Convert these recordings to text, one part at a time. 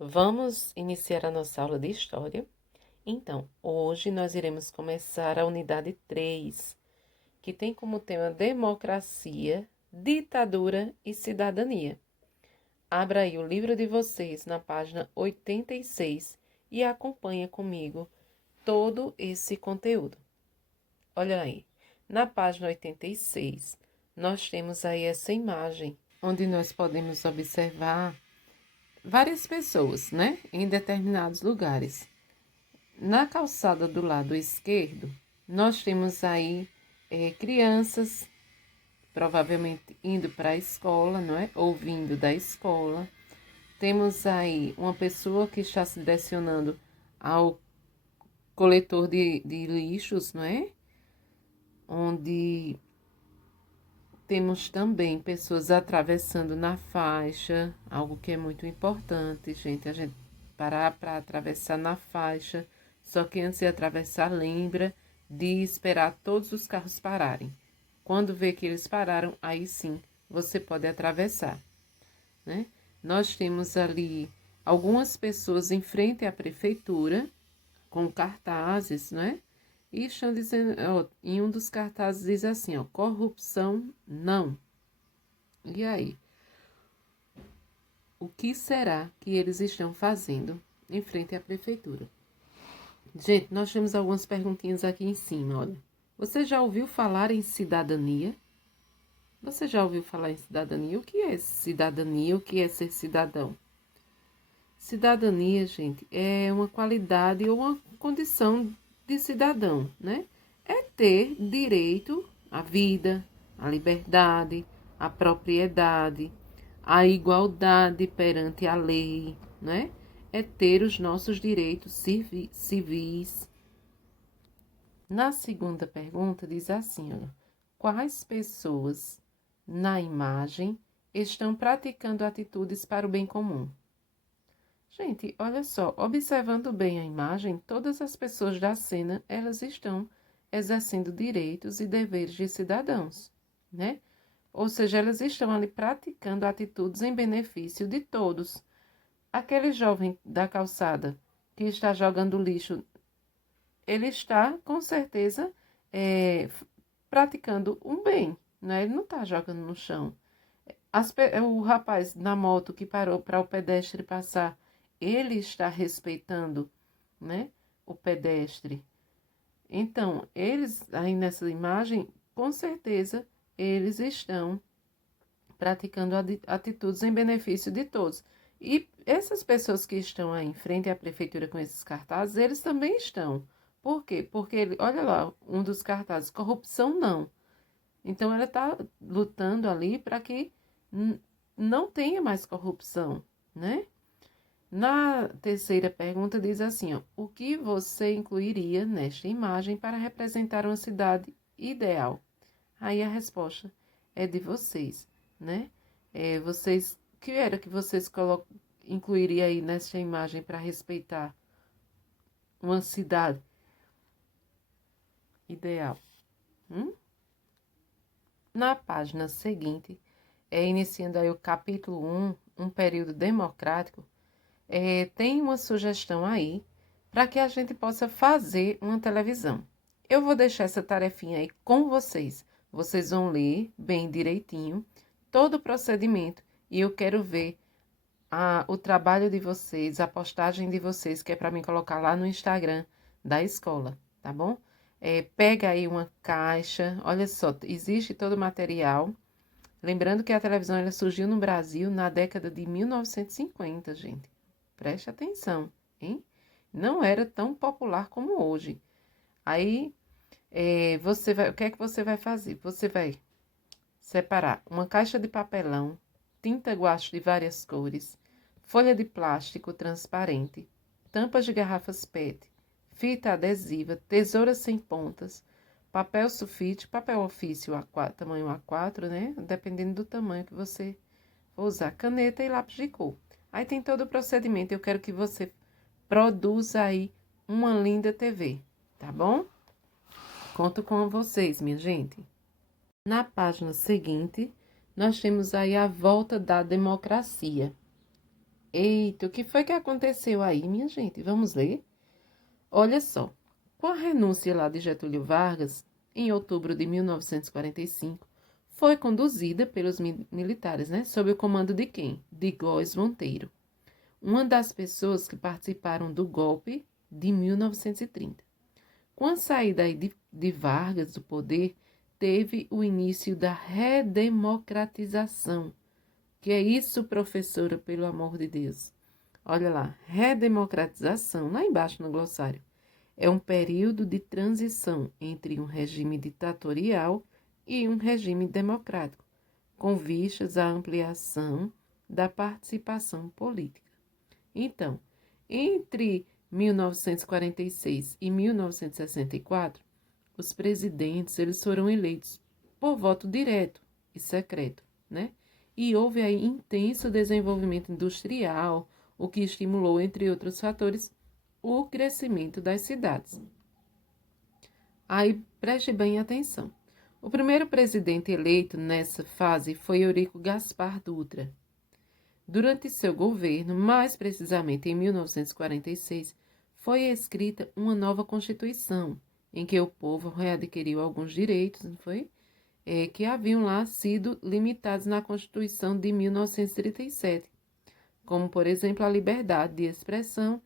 Vamos iniciar a nossa aula de história? Então, hoje nós iremos começar a unidade 3, que tem como tema democracia, ditadura e cidadania. Abra aí o livro de vocês na página 86 e acompanha comigo todo esse conteúdo. Olha aí, na página 86, nós temos aí essa imagem, onde nós podemos observar várias pessoas, né, em determinados lugares. Na calçada do lado esquerdo, nós temos aí crianças, provavelmente indo para a escola, não é? Ou vindo da escola. Temos aí uma pessoa que está se direcionando ao coletor de lixos, não é? Onde temos também pessoas atravessando na faixa, algo que é muito importante, gente, a gente parar para atravessar na faixa. Só que antes de atravessar, lembra de esperar todos os carros pararem. Quando vê que eles pararam, aí sim você pode atravessar, né? Nós temos ali algumas pessoas em frente à prefeitura com cartazes, né? E estão dizendo, ó, em um dos cartazes diz assim, ó, corrupção não. E aí? O que será que eles estão fazendo em frente à prefeitura? Gente, nós temos algumas perguntinhas aqui em cima, olha. Você já ouviu falar em cidadania? Você já ouviu falar em cidadania? O que é cidadania? O que é ser cidadão? Cidadania, gente, é uma qualidade ou uma condição de cidadão, né? É ter direito à vida, à liberdade, à propriedade, à igualdade perante a lei, né? É ter os nossos direitos civis. Na segunda pergunta diz assim, ó, quais pessoas na imagem estão praticando atitudes para o bem comum? Gente, olha só, observando bem a imagem, todas as pessoas da cena, elas estão exercendo direitos e deveres de cidadãos, né? Ou seja, elas estão ali praticando atitudes em benefício de todos. Aquele jovem da calçada que está jogando lixo, ele está, com certeza, é, praticando um bem, né? Ele não está jogando no chão. O rapaz na moto que parou para o pedestre passar, ele está respeitando, né, o pedestre. Então, eles aí nessa imagem, com certeza, eles estão praticando atitudes em benefício de todos. E essas pessoas que estão aí em frente à prefeitura com esses cartazes, eles também estão. Por quê? Porque, olha lá, um dos cartazes, corrupção não. Então, ela está lutando ali para que não tenha mais corrupção, né? Na terceira pergunta diz assim, ó, o que você incluiria nesta imagem para representar uma cidade ideal? Aí a resposta é de vocês, né? Vocês, o que era que vocês incluiria aí nesta imagem para respeitar uma cidade ideal? Hum? Na página seguinte, iniciando aí o capítulo 1, um período democrático, tem uma sugestão aí para que a gente possa fazer uma televisão. Eu vou deixar essa tarefinha aí com vocês. Vocês vão ler bem direitinho todo o procedimento e eu quero ver o trabalho de vocês, a postagem de vocês, que é para mim colocar lá no Instagram da escola, tá bom? Pega aí uma caixa, olha só, existe todo o material. Lembrando que a televisão ela surgiu no Brasil na década de 1950, gente. Preste atenção, hein? Não era tão popular como hoje. Aí, o que é que você vai fazer? Você vai separar uma caixa de papelão, tinta guache de várias cores, folha de plástico transparente, tampas de garrafas PET, fita adesiva, tesoura sem pontas, papel sulfite, papel ofício A4, tamanho A4, né? Dependendo do tamanho que você for usar, caneta e lápis de cor. Aí tem todo o procedimento. Eu quero que você produza aí uma linda TV, tá bom? Conto com vocês, minha gente. Na página seguinte, nós temos aí a volta da democracia. Eita, o que foi que aconteceu aí, minha gente? Vamos ler? Olha só, com a renúncia lá de Getúlio Vargas, em outubro de 1945, foi conduzida pelos militares, né? Sob o comando de quem? De Góes Monteiro, uma das pessoas que participaram do golpe de 1930. Com a saída aí de Vargas do poder, teve o início da redemocratização. Que é isso, professora, pelo amor de Deus? Olha lá, redemocratização, lá embaixo no glossário. É um período de transição entre um regime ditatorial e um regime democrático, com vistas à ampliação da participação política. Então, entre 1946 e 1964, os presidentes eles foram eleitos por voto direto e secreto, né? E houve aí intenso desenvolvimento industrial, o que estimulou, entre outros fatores, o crescimento das cidades. Aí preste bem atenção. O primeiro presidente eleito nessa fase foi Eurico Gaspar Dutra. Durante seu governo, mais precisamente em 1946, foi escrita uma nova Constituição, em que o povo readquiriu alguns direitos, não foi? Que haviam lá sido limitados na Constituição de 1937, como, por exemplo, a liberdade de expressão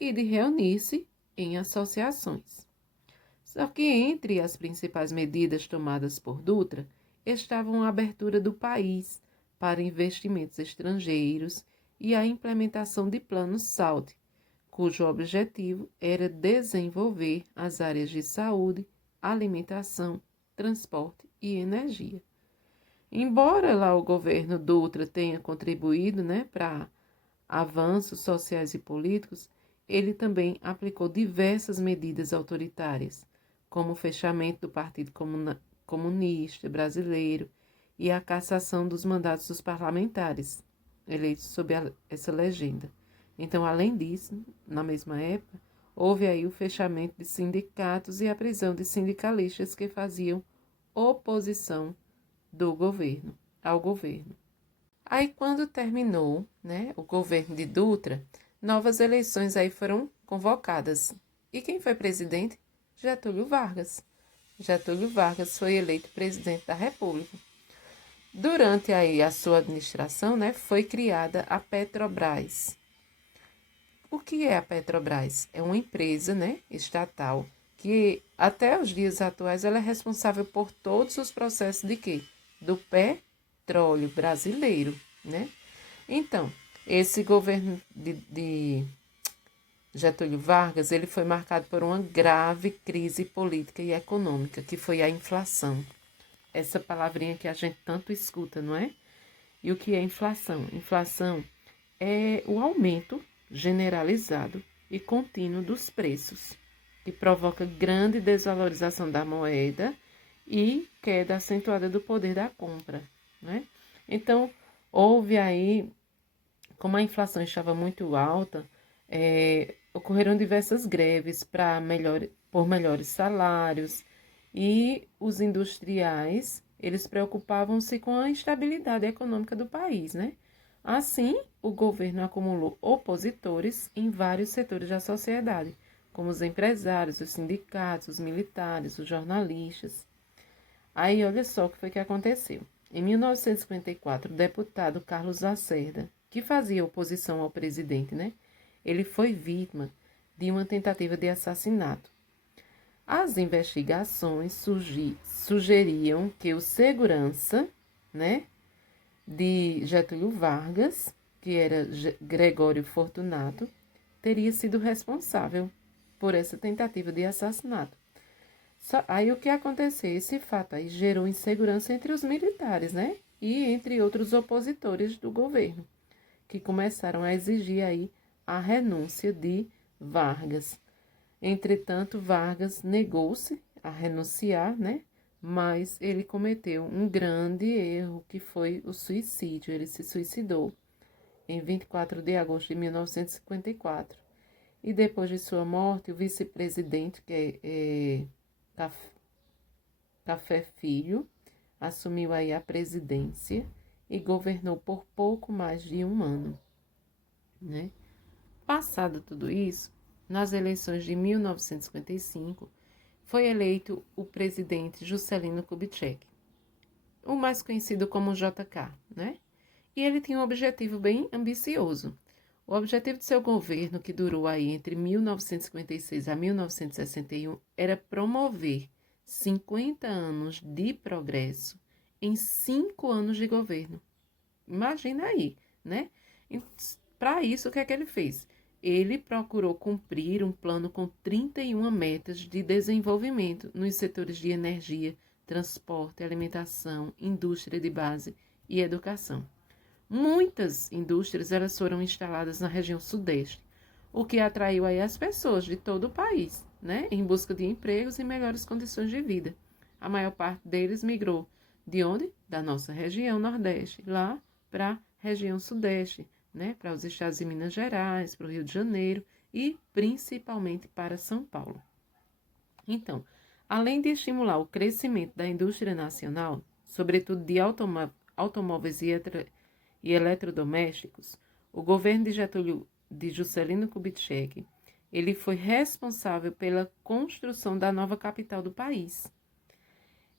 e de reunir-se em associações. Só que entre as principais medidas tomadas por Dutra estavam a abertura do país para investimentos estrangeiros e a implementação de planos SALT, cujo objetivo era desenvolver as áreas de saúde, alimentação, transporte e energia. Embora lá o governo Dutra tenha contribuído, né, para avanços sociais e políticos, ele também aplicou diversas medidas autoritárias, como o fechamento do Partido Comunista Brasileiro e a cassação dos mandatos dos parlamentares, eleitos sob essa legenda. Então, além disso, na mesma época, houve aí o fechamento de sindicatos e a prisão de sindicalistas que faziam oposição ao governo. Aí, quando terminou, né, o governo de Dutra, novas eleições aí foram convocadas. E quem foi presidente? Getúlio Vargas. Getúlio Vargas foi eleito presidente da República. Durante aí a sua administração, né, foi criada a Petrobras. O que é a Petrobras? É uma empresa, né, estatal que até os dias atuais ela é responsável por todos os processos de quê? Do petróleo brasileiro, né? Então, esse governo de Getúlio Vargas, ele foi marcado por uma grave crise política e econômica, que foi a inflação. Essa palavrinha que a gente tanto escuta, não é? E o que é inflação? Inflação é o aumento generalizado e contínuo dos preços, que provoca grande desvalorização da moeda e queda acentuada do poder da compra, né? Então, houve aí, como a inflação estava muito alta, ocorreram diversas greves por melhores salários e os industriais, eles preocupavam-se com a estabilidade econômica do país, né? Assim, o governo acumulou opositores em vários setores da sociedade, como os empresários, os sindicatos, os militares, os jornalistas. Aí, olha só o que foi que aconteceu. Em 1954, o deputado Carlos Lacerda, que fazia oposição ao presidente, né? Ele foi vítima de uma tentativa de assassinato. As investigações sugeriam que o segurança, né, de Getúlio Vargas, que era Gregório Fortunato, teria sido responsável por essa tentativa de assassinato. Aí o que aconteceu? Esse fato aí gerou insegurança entre os militares, né? E entre outros opositores do governo, que começaram a exigir aí a renúncia de Vargas. Entretanto, Vargas negou-se a renunciar, né? Mas ele cometeu um grande erro, que foi o suicídio. Ele se suicidou em 24 de agosto de 1954. E depois de sua morte, o vice-presidente, que é Café Filho, assumiu aí a presidência e governou por pouco mais de um ano. né? Passado tudo isso, nas eleições de 1955, foi eleito o presidente Juscelino Kubitschek, o mais conhecido como JK, né? E ele tinha um objetivo bem ambicioso. O objetivo de seu governo, que durou aí entre 1956 a 1961, era promover 50 anos de progresso em 5 anos de governo. Imagina aí, né? Para isso, o que é que ele fez? Ele procurou cumprir um plano com 31 metas de desenvolvimento nos setores de energia, transporte, alimentação, indústria de base e educação. Muitas indústrias elas foram instaladas na região sudeste, o que atraiu aí as pessoas de todo o país, né, em busca de empregos e melhores condições de vida. A maior parte deles migrou de onde? Da nossa região nordeste, lá para a região sudeste, né, para os estados de Minas Gerais, para o Rio de Janeiro e principalmente para São Paulo. Então, além de estimular o crescimento da indústria nacional, sobretudo de automóveis e eletrodomésticos, o governo de Juscelino Kubitschek, ele foi responsável pela construção da nova capital do país,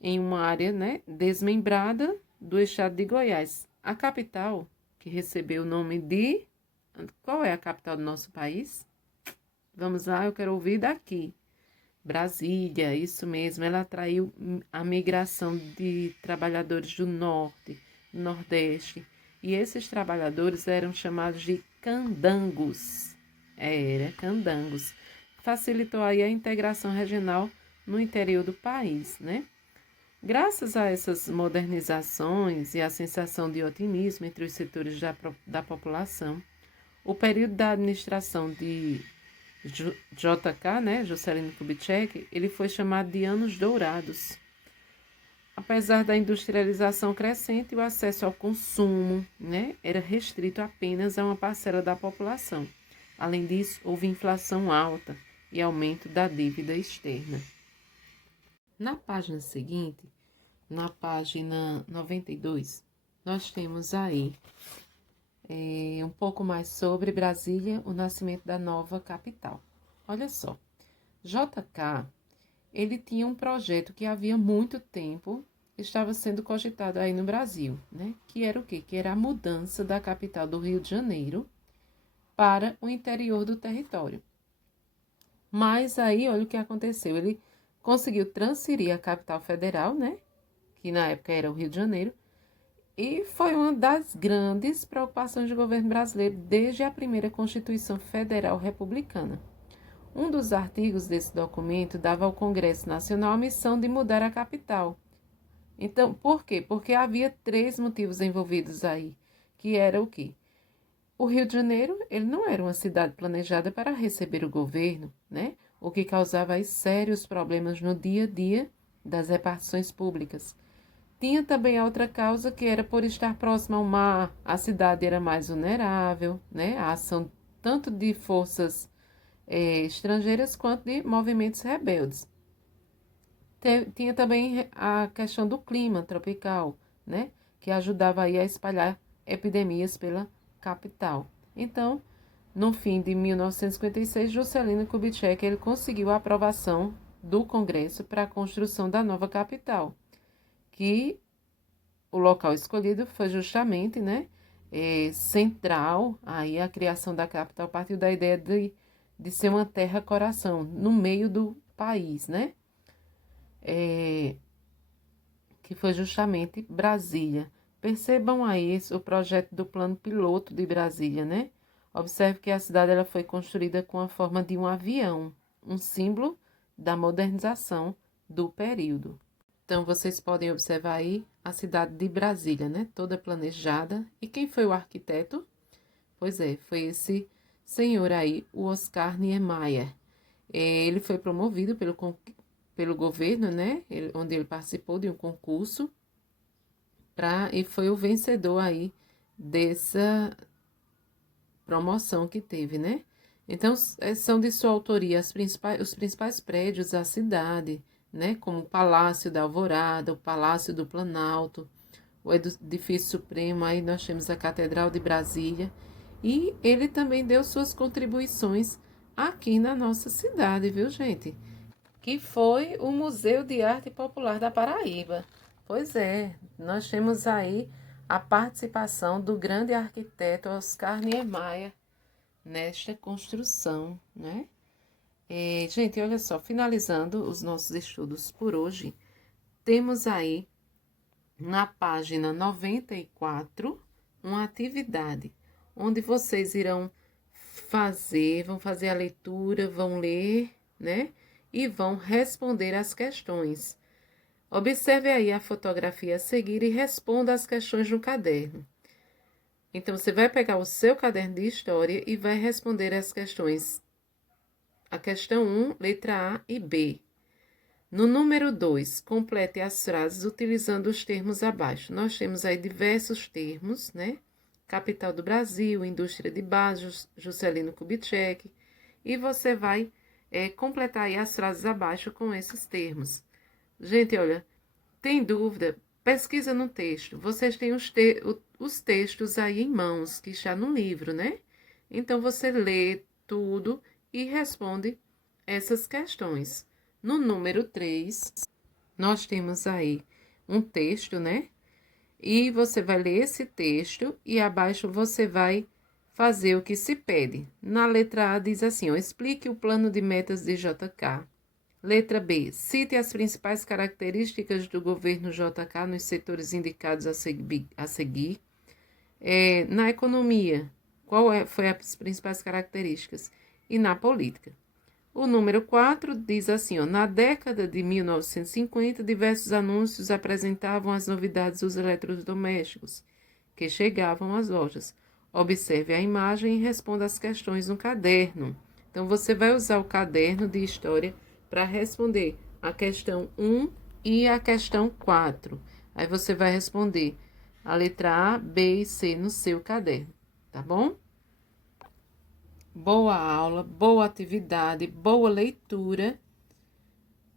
em uma área, né, desmembrada do estado de Goiás. A capital, que recebeu o nome de... Qual é a capital do nosso país? Vamos lá, eu quero ouvir daqui. Brasília, isso mesmo. Ela atraiu a migração de trabalhadores do norte, do nordeste. E esses trabalhadores eram chamados de candangos. Era candangos. Facilitou aí a integração regional no interior do país, né? Graças a essas modernizações e a sensação de otimismo entre os setores da população, o período da administração de JK, né, Juscelino Kubitschek, ele foi chamado de Anos Dourados. Apesar da industrialização crescente, o acesso ao consumo, né, era restrito apenas a uma parcela da população. Além disso, houve inflação alta e aumento da dívida externa. Na página seguinte, na página 92, nós temos aí um pouco mais sobre Brasília, o nascimento da nova capital. Olha só, JK, ele tinha um projeto que havia muito tempo estava sendo cogitado aí no Brasil, né? Que era o quê? Que era a mudança da capital do Rio de Janeiro para o interior do território. Mas aí, olha o que aconteceu, ele conseguiu transferir a capital federal, né? Que na época era o Rio de Janeiro, e foi uma das grandes preocupações do governo brasileiro desde a primeira Constituição Federal Republicana. Um dos artigos desse documento dava ao Congresso Nacional a missão de mudar a capital. Então, por quê? Porque havia 3 motivos envolvidos aí, que era o quê? O Rio de Janeiro, ele não era uma cidade planejada para receber o governo, né? O que causava aí sérios problemas no dia a dia das repartições públicas. Tinha também a outra causa, que era por estar próxima ao mar, a cidade era mais vulnerável, né? A ação tanto de forças estrangeiras quanto de movimentos rebeldes. Tinha também a questão do clima tropical, né? Que ajudava aí a espalhar epidemias pela capital. Então, no fim de 1956, Juscelino Kubitschek ele conseguiu a aprovação do Congresso para a construção da nova capital, que o local escolhido foi justamente, né, central, aí a criação da capital partiu da ideia de ser uma terra-coração, no meio do país, né, que foi justamente Brasília. Percebam aí o projeto do plano piloto de Brasília, né? Observe que a cidade ela foi construída com a forma de um avião, um símbolo da modernização do período. Então, vocês podem observar aí a cidade de Brasília, né? Toda planejada. E quem foi o arquiteto? Pois é, foi esse senhor aí, o Oscar Niemeyer. Ele foi promovido pelo governo, né? Onde ele participou de um concurso e foi o vencedor aí dessa promoção que teve, né? Então, são de sua autoria os principais prédios da cidade, né? Como o Palácio da Alvorada, o Palácio do Planalto, o Edifício Supremo, aí nós temos a Catedral de Brasília E ele também deu suas contribuições aqui na nossa cidade, viu, gente? Que foi o Museu de Arte Popular da Paraíba. Pois é, nós temos aí a participação do grande arquiteto Oscar Niemeyer nesta construção, né? E, gente, olha só, finalizando os nossos estudos por hoje, temos aí na página 94 uma atividade onde vocês irão vão fazer a leitura, vão ler, né? E vão responder as questões. Observe aí a fotografia a seguir e responda as questões no caderno. Então, você vai pegar o seu caderno de história e vai responder as questões. A questão 1, letra A e B. No número 2, complete as frases utilizando os termos abaixo. Nós temos aí diversos termos, né? Capital do Brasil, indústria de base, Juscelino Kubitschek. E você vai completar aí as frases abaixo com esses termos. Gente, olha, tem dúvida? Pesquisa no texto. Vocês têm os textos aí em mãos, que está no livro, né? Então, você lê tudo e responde essas questões. No número 3, nós temos aí um texto, né? E você vai ler esse texto e abaixo você vai fazer o que se pede. Na letra A diz assim, ó, explique o plano de metas de JK. Letra B, cite as principais características do governo JK nos setores indicados a seguir. Na economia, foi as principais características? E na política. O número 4 diz assim, ó, na década de 1950, diversos anúncios apresentavam as novidades dos eletrodomésticos que chegavam às lojas. Observe a imagem e responda as questões no caderno. Então, você vai usar o caderno de história para responder a questão 1 e a questão 4. Aí, você vai responder a letra A, B e C no seu caderno, tá bom? Boa aula, boa atividade, boa leitura